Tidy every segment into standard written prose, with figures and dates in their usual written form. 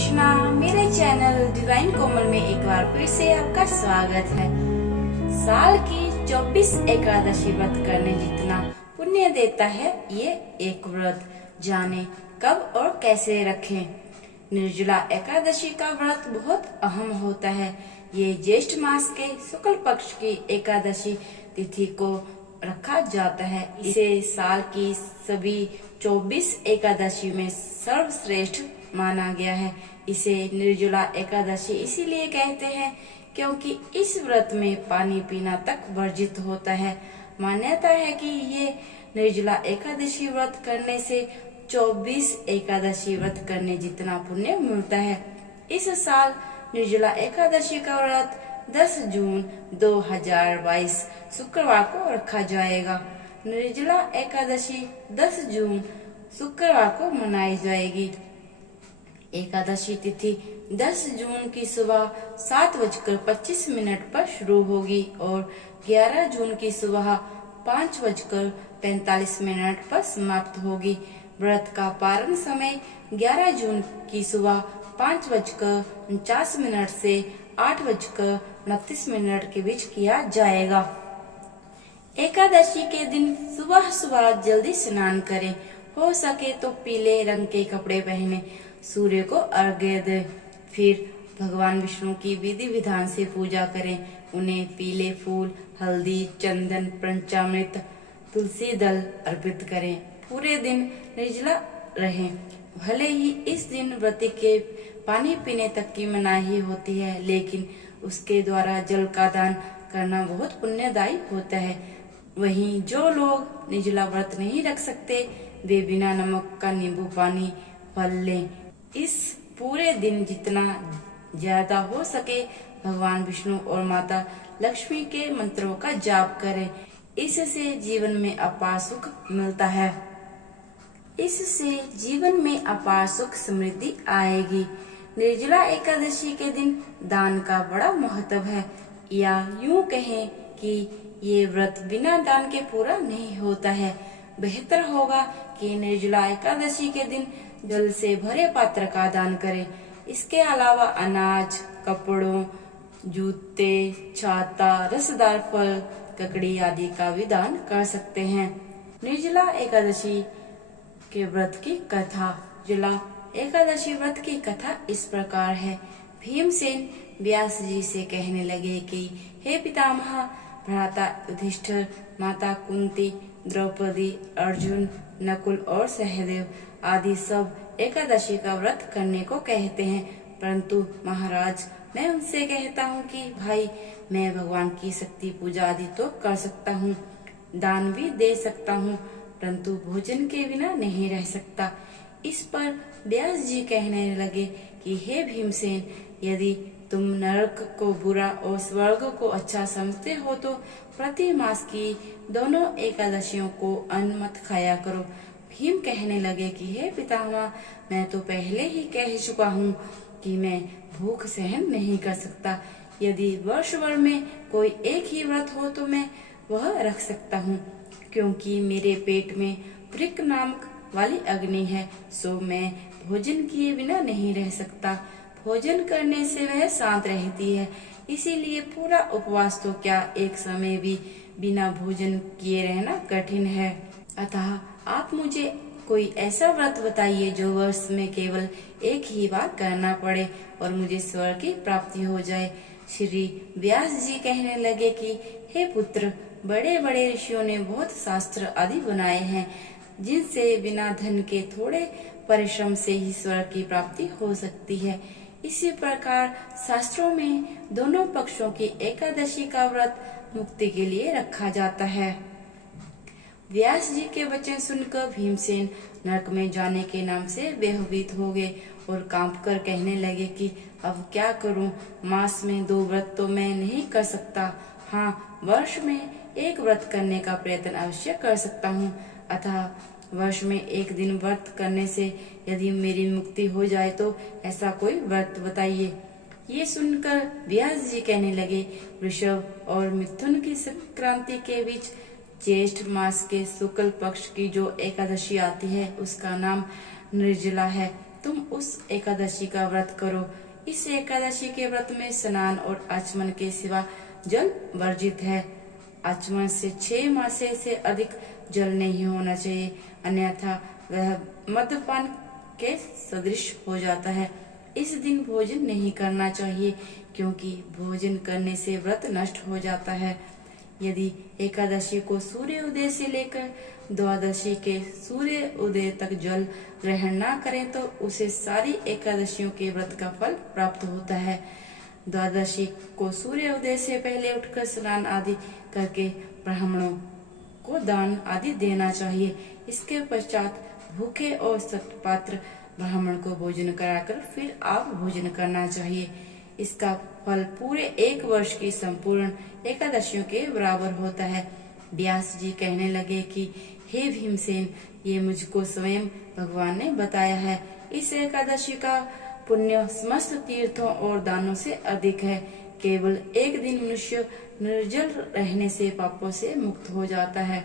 कृष्णा। मेरे channel divine कोमल में एक बार फिर से आपका स्वागत है। साल की 24 एकादशी व्रत करने जितना पुण्य देता है ये एक व्रत, जाने कब और कैसे रखें। निर्जला एकादशी का व्रत बहुत अहम होता है। ये ज्येष्ठ मास के शुक्ल पक्ष की एकादशी तिथि को रखा जाता है। इसे साल की सभी 24 एकादशी में सर्वश्रेष्ठ माना गया है। इसे निर्जला एकादशी इसीलिए कहते हैं क्योंकि इस व्रत में पानी पीना तक वर्जित होता है। मान्यता है कि ये निर्जला एकादशी व्रत करने से 24 एकादशी व्रत करने जितना पुण्य मिलता है। इस साल निर्जला एकादशी का व्रत 10 जून 2022 शुक्रवार को रखा जाएगा। निर्जला एकादशी 10 जून शुक्रवार को मनाई जाएगी। एकादशी तिथि 10 जून की सुबह 7:25 पर शुरू होगी और 11 जून की सुबह 5:45 पर समाप्त होगी। व्रत का पारण समय 11 जून की सुबह 5:49 से 8:29 के बीच किया जाएगा। एकादशी के दिन सुबह सुबह जल्दी स्नान करें। हो सके तो पीले रंग के कपड़े पहने सूर्य को अर्घ्य दें। फिर भगवान विष्णु की विधि विधान से पूजा करें। उन्हें पीले फूल, हल्दी, चंदन, पंचामृत, तुलसी दल अर्पित करें। पूरे दिन निर्जला रहें। भले ही इस दिन व्रती के पानी पीने तक की मनाही होती है, लेकिन उसके द्वारा जल का दान करना बहुत पुण्यदायी होता है। वहीं जो लोग निर्जला व्रत नहीं रख सकते, वे बिना नमक का नींबू पानी फल लें। इस पूरे दिन जितना ज्यादा हो सके भगवान विष्णु और माता लक्ष्मी के मंत्रों का जाप करें। इससे जीवन में अपार सुख मिलता है। इससे जीवन में अपार सुख समृद्धि आएगी। निर्जला एकादशी के दिन दान का बड़ा महत्व है, या यूं कहें कि ये व्रत बिना दान के पूरा नहीं होता है। बेहतर होगा कि निर्जला एकादशी के दिन जल से भरे पात्र का दान करें। इसके अलावा अनाज, कपड़ों, जूते, छाता, रसदार फल, ककड़ी आदि का भी दान कर सकते हैं। निर्जला एकादशी के व्रत की कथा। निर्जला एकादशी व्रत की कथा इस प्रकार है। भीमसेन व्यास जी से कहने लगे कि हे पितामह, भ्राता युधिष्ठिर, माता कुंती, द्रौपदी, अर्जुन, नकुल और सहदेव आदि सब एकादशी का व्रत करने को कहते हैं, परंतु महाराज मैं उनसे कहता हूँ कि भाई, मैं भगवान की शक्ति पूजा आदि तो कर सकता हूँ, दान भी दे सकता हूँ, परंतु भोजन के बिना नहीं रह सकता। इस पर व्यास जी कहने लगे कि हे भीमसेन, यदि तुम नरक को बुरा और स्वर्ग को अच्छा समझते हो तो प्रति मास की दोनों एकादशियों को अन्न मत खाया करो। भीम कहने लगे कि हे पितामह, मैं तो पहले ही कह चुका हूँ कि मैं भूख सहन नहीं कर सकता। यदि वर्ष भर में कोई एक ही व्रत हो तो मैं वह रख सकता हूँ, क्योंकि मेरे पेट में वृक्क नामक वाली अग्नि है, सो मैं भोजन किए बिना नहीं रह सकता। भोजन करने से वह शांत रहती है, इसीलिए पूरा उपवास तो क्या, एक समय भी बिना भोजन किए रहना कठिन है। अतः आप मुझे कोई ऐसा व्रत बताइए जो वर्ष में केवल एक ही बार करना पड़े और मुझे स्वर्ग की प्राप्ति हो जाए। श्री व्यास जी कहने लगे कि हे पुत्र, बड़े बड़े ऋषियों ने बहुत शास्त्र आदि बनाए हैं, जिनसे बिना धन के थोड़े परिश्रम से ही स्वर्ग की प्राप्ति हो सकती है। इसी प्रकार शास्त्रों में दोनों पक्षों की एकादशी का व्रत मुक्ति के लिए रखा जाता है। व्यास जी के वचन सुनकर भीमसेन नरक में जाने के नाम से बेभीत हो गए और कांपकर कहने लगे कि अब क्या करूं, मास में 2 व्रत तो मैं नहीं कर सकता। हाँ, वर्ष में एक व्रत करने का प्रयत्न अवश्य कर सकता हूँ। अतः वर्ष में एक दिन व्रत करने से यदि मेरी मुक्ति हो जाए तो ऐसा कोई व्रत बताइए। ये सुनकर व्यास जी कहने लगे, वृषभ और मिथुन की संक्रांति के बीच ज्येष्ठ मास के शुक्ल पक्ष की जो एकादशी आती है, उसका नाम निर्जला है। तुम उस एकादशी का व्रत करो। इस एकादशी के व्रत में स्नान और आचमन के सिवा जल वर्जित है। आचमन से 6 मासे से अधिक जल नहीं होना चाहिए, अन्यथा वह मद्यपान के सदृश हो जाता है। इस दिन भोजन नहीं करना चाहिए, क्योंकि भोजन करने से व्रत नष्ट हो जाता है। यदि एकादशी को सूर्य उदय से लेकर द्वादशी के सूर्य उदय तक जल ग्रहण न करें तो उसे सारी एकादशियों के व्रत का फल प्राप्त होता है। द्वादशी को सूर्य उदय से पहले उठकर स्नान आदि करके ब्राह्मणों को दान आदि देना चाहिए। इसके पश्चात भूखे और सत्पात्र ब्राह्मण को भोजन कराकर फिर आप भोजन करना चाहिए। इसका फल पूरे 1 वर्ष की संपूर्ण एकादशियों के बराबर होता है। व्यास जी कहने लगे कि हे भीमसेन, ये मुझको स्वयं भगवान ने बताया है। इस एकादशी का पुण्य समस्त तीर्थों और दानों से अधिक है। केवल एक दिन मनुष्य निर्जल रहने से पापों से मुक्त हो जाता है।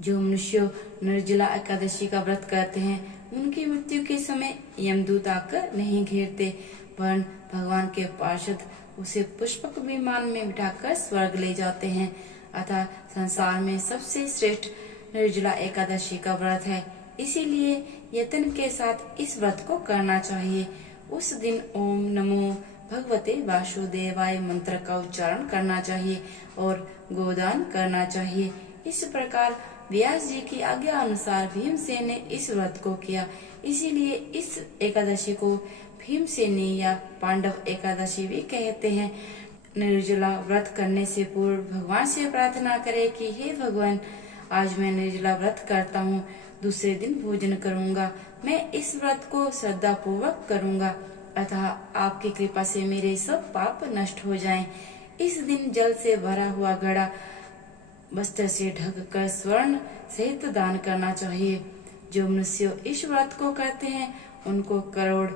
जो मनुष्य निर्जला एकादशी का व्रत करते हैं, उनकी मृत्यु के समय यमदूत आकर नहीं घेरते, वरन भगवान के पार्षद उसे पुष्पक विमान में बिठाकर स्वर्ग ले जाते हैं। अतः संसार में सबसे श्रेष्ठ निर्जला एकादशी का व्रत है। इसीलिए यत्न के साथ इस व्रत को करना चाहिए। उस दिन ओम नमो भगवते वासुदेवाय मंत्र का उच्चारण करना चाहिए और गोदान करना चाहिए। इस प्रकार व्यास जी की आज्ञा अनुसार भीमसेन ने इस व्रत को किया। इसीलिए इस एकादशी को भीमसेनी या पांडव एकादशी भी कहते हैं। निर्जला व्रत करने से पूर्व भगवान से प्रार्थना करें कि हे भगवान, आज मैं निर्जला व्रत करता हूँ, दूसरे दिन भोजन करूँगा। मैं इस व्रत को श्रद्धा पूर्वक करूँगा, अतः आपकी कृपा से मेरे सब पाप नष्ट हो जाएं। इस दिन जल से भरा हुआ घड़ा वस्त्र से ढककर स्वर्ण सहित दान करना चाहिए। जो मनुष्य इस व्रत को करते हैं, उनको करोड़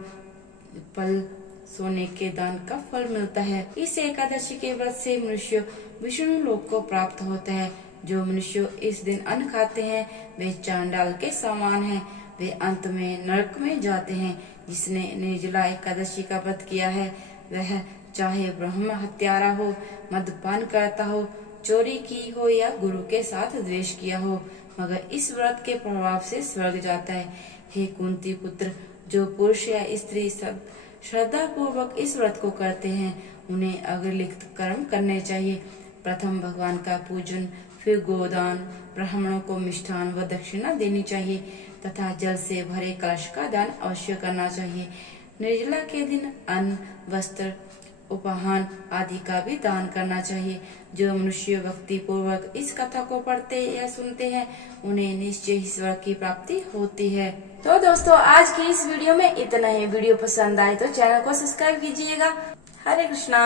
पल सोने के दान का फल मिलता है। इस एकादशी के व्रत से मनुष्य विष्णु लोक को प्राप्त होता है। जो मनुष्य इस दिन अन्न खाते हैं, वे चांडाल के समान हैं। वे अंत में नरक में जाते हैं। जिसने निर्जला एकादशी का व्रत किया है, वह चाहे ब्रह्म हत्यारा हो, मद्यपान करता हो, चोरी की हो या गुरु के साथ द्वेष किया हो, मगर इस व्रत के प्रभाव से स्वर्ग जाता है। हे कुंती पुत्र, जो पुरुष या स्त्री सब श्रद्धा पूर्वक इस व्रत को करते हैं, उन्हें अग्रलिखित कर्म करने चाहिए। प्रथम भगवान का पूजन, फिर गोदान, ब्राह्मणों को मिष्ठान व दक्षिणा देनी चाहिए तथा जल से भरे कलश का दान अवश्य करना चाहिए। निर्जला के दिन अन्न, वस्त्र, उपहान आदि का भी दान करना चाहिए। जो मनुष्य भक्ति पूर्वक इस कथा को पढ़ते या सुनते हैं, उन्हें निश्चय ही स्वर्ग की प्राप्ति होती है। तो दोस्तों, आज की इस वीडियो में इतना ही। वीडियो पसंद आए तो चैनल को सब्सक्राइब कीजिएगा। हरे कृष्णा।